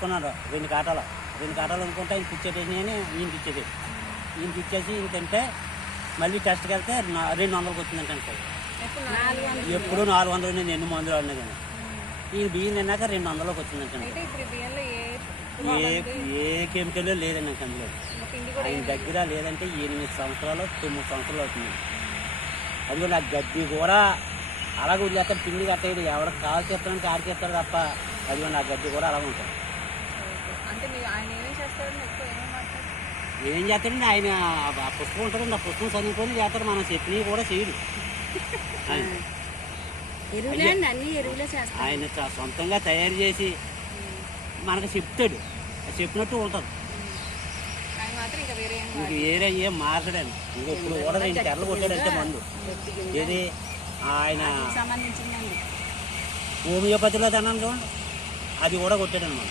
అనుకున్నాడు 2 కాటాలు అనుకుంటే ఆయనకి ఇచ్చేటని అని ఈయనకి ఇచ్చేది. ఈయనకి ఇచ్చేసి ఈయన తింటే మళ్ళీ టెస్ట్కి వెళ్తే 200కి వచ్చిందంటే సార్. ఎప్పుడు 400 నేను ఎన్ని మందులు అన్నా కానీ ఈయన బియ్యం తిన్నాక 200కి వచ్చిందంటే. ఏ కెమికల్ లేదండి నాకు అందులో. ఆయన దగ్గర లేదంటే 8 సంవత్సరాలు 9 సంవత్సరాలు అవుతుంది. అదిగో నాకు గడ్డి కూడా అలాగే వదిలేస్తాడు, పిండి కట్టేది ఎవరికి కాలు చేస్తానికి ఆరు చేస్తాడు తప్ప. అదిగో నా గడ్డి కూడా అలాగే ఉంటుంది. ఏం చేస్తాడండి ఆయన? ఆ పుస్తకం ఉంటుందండి, ఆ పుస్తకం చదువుకొని చేస్తాడు. మనం చెప్పినవి కూడా చేయడు ఆయన. సొంతంగా తయారు చేసి మనకు చెప్తాడు, చెప్పినట్టు ఉంటుంది. ఇంక వేరే ఏం మార్చడండి. ఇంకొప్పుడు కూడా 2 తెరలు కొట్టాడంటే మందు ఏది ఆయన హోమియోపతిలో తిన్నాను చూడండి, అది కూడా కొట్టాడనమాట.